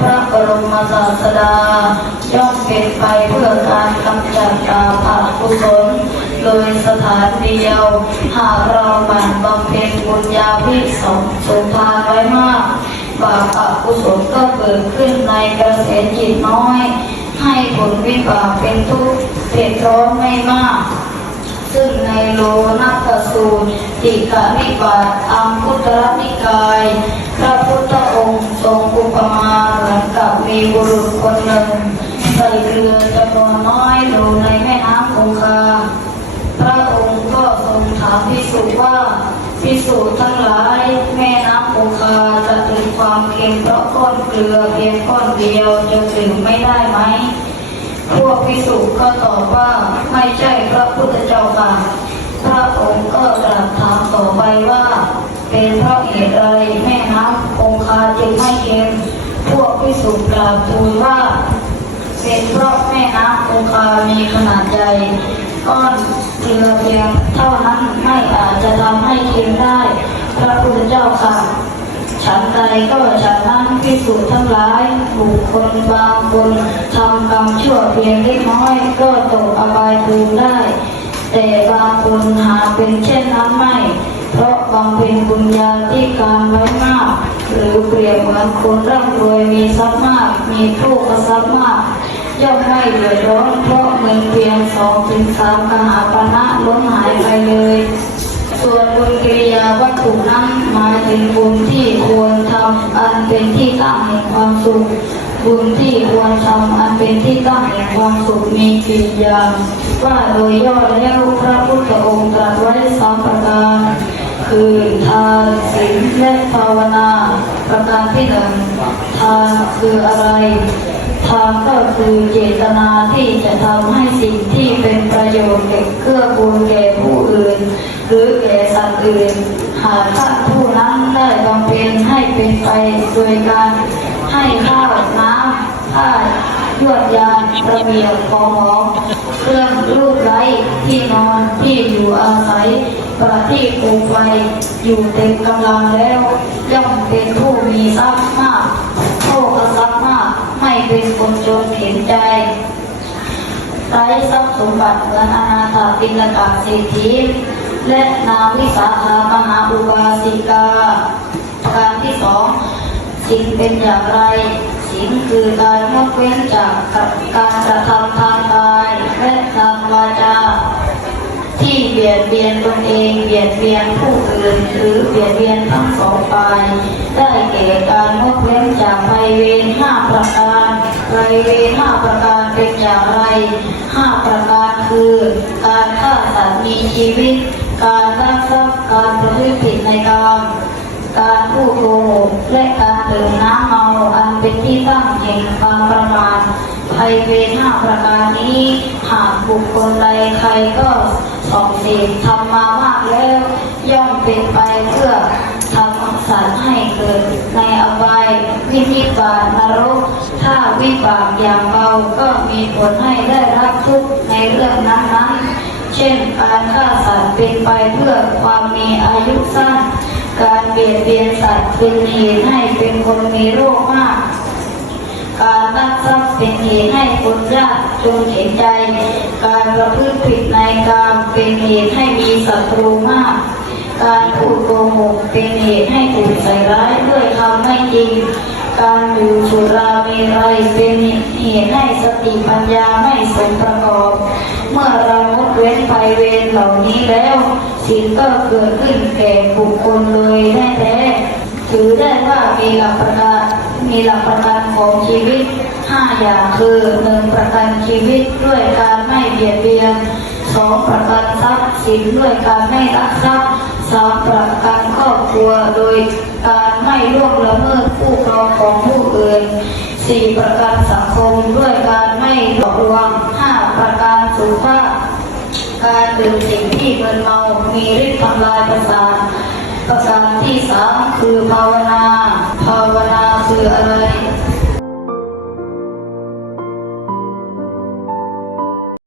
พระกระหมศาสดา ย่อมเป็นไปเพื่อการกำจัดตาภากุศลโดยสถานเดียว หากเราหมั่นบำเพ็ญบุญญาพิสงสมทานไว้มาก บาปอกุศลก็เกิดขึ้นในกระแสจิตน้อย ให้ผลวิบากเป็นทุกข์เผ็ดร้อนไม่มากซึ่งในโลนักสูติกานิบาตอังคุตรนิกายพระ มีบุรุษคนหนึ่งใส่เรือจำนวนน้อยลงในแม่น้ำคงคา พระองค์ก็ทรงถามพิสุว่าพิสุทั้งหลายแม่น้ำคงคาจะถึงความเค็มเพราะก้อนเกลือเพียงก้อนเดียวจะดื่มไม่ได้ไหม พวกพิสุก็ตอบว่าไม่ใช่พระพุทธเจ้าค่ะ พระองค์ก็ตรัสถามต่อไปว่า เป็นเพราะเหตุใดแม่น้ำคงคาจึงไม่เค็ม สุกราบทูลว่าเป็นเพราะแม่น้ำคงคามีขนาดใหญ่ก้อนเกลือเพียงเท่านั้นไม่อาจจะทำให้เค็มได้ พระพุทธเจ้าค่ะ ฉันใดก็ฉันนั้นพิสูจน์ทั้งหลายบุคคลบางคนทำกรรมชั่วเพียงเล็กน้อย ก็ตกอบายภูมิได้ แต่บางคนหาเป็นเช่นนั้นไม่ เพราะบำเพ็ญบุญญาที่การไว้มาก หรือเปรียบเหมือนคนร่ำรวยมีทรัพย์มาก มีผู้กทรัพย์มากย่อมไม่เดือดร้อนเพราะเงินเพียงสองถึงสามกหาปณะล้มหายไปเลย ส่วนบุญกิริยาวัตถุนั้นหมายถึงบุญที่ควรทำอันเป็นที่ตั้งแห่งความสุขบุญที่ควรทำอันเป็นที่ตั้งแห่งความสุขมีกี่อย่างว่าโดยย่อแล้วพระพุทธองค์ตรัสไว้สามประการ คือทานศีลและภาวนา ประการที่หนึ่งทาน คืออะไร ทานก็คือเจตนาที่จะทำให้สิ่งที่เป็นประโยชน์แก่เกื้อกูลแก่ผู้อื่น หรือแก่สัตว์อื่น หากท่านผู้นั้นได้บำเพ็ญให้เป็นไปโดยการให้ข้าวน้ำผ้ายวดยาระเบียบของหอเครื่องรูปไร้ที่นอนที่อยู่อาศัยประทีปปูไฟอยู่เต็มกำลังแล้ว ย่อมเป็นผู้มีทรัพย์มากโภคทรัพย์มาก ไม่เป็นคนจนเห็นใจ ไร้ทรัพย์สมบัติเหมือนอนาถาปิณกาเศรษฐีและนาวิสาขามหาอุบาสิกา การที่สองสิ่งเป็นอย่างไร สิ่งคือการงดเว้นจากการกระทำทางกายและทางวาจาที่เบียดเบียนตนเองเบียดเบียนผู้อื่นหรือเบียดเบียนทั้ง อย่างไรห้าประการคือ การฆ่าสัตว์มีชีวิต การลักทรัพย์การประพฤติผิดในกรรมการพูดโกหกและการดื่มน้ำเมาอันเป็นที่ตั้งแห่งความประมาทภัยเวรห้าประการนี้หากบุคคลใดใครก็ส่องเสพทำมามากแล้ว ย่อมเป็นไปเพื่อทำสัตว์ให้เกิดในอบายวินิบาตนรก ถ้าวิบากอย่างเบาก็มีผลให้ได้รับทุกข์ในเรื่องนั้นๆ เช่นการฆ่าสัตว์เป็นไปเพื่อความมีอายุสั้น การเบียดเบียนสัตว์เป็นเหตุให้เป็นคนมีโรคมาก การลักทรัพย์เป็นเหตุให้คนยากจนเข็นใจ การประพฤติผิดในกามเป็นเหตุให้มีศัตรูมาก การพูดโกหกเป็นเหตุให้ถูกใส่ร้ายด้วยคำไม่จริง การดื่มสุราเมรัยเป็นเหตุให้สติปัญญาไม่สมประกอบ เมื่อเรางดเว้นไปเวรเหล่านี้แล้วสิ่งก็เกิดขึ้นแก่บุคคลเลยแท้ๆถือได้ว่ามีหลักประกันมีหลักประกันของชีวิตห้าอย่างคือหนึ่งประกันชีวิตด้วยการไม่เบียดเบียนสองประกันทรัพย์สินด้วยการไม่รักทรัพย์สามประกันครอบครัวโดย การไม่ล่วงละเมิดผู้ครองของผู้อื่นสี่ประการสังคมด้วยการไม่หลอกลวงห้าประการสุภาพการดื่มสิ่งที่มึนเมามีฤทธิ์ทำลายประสาทประการที่สามคือภาวนา ภาวนาคืออะไร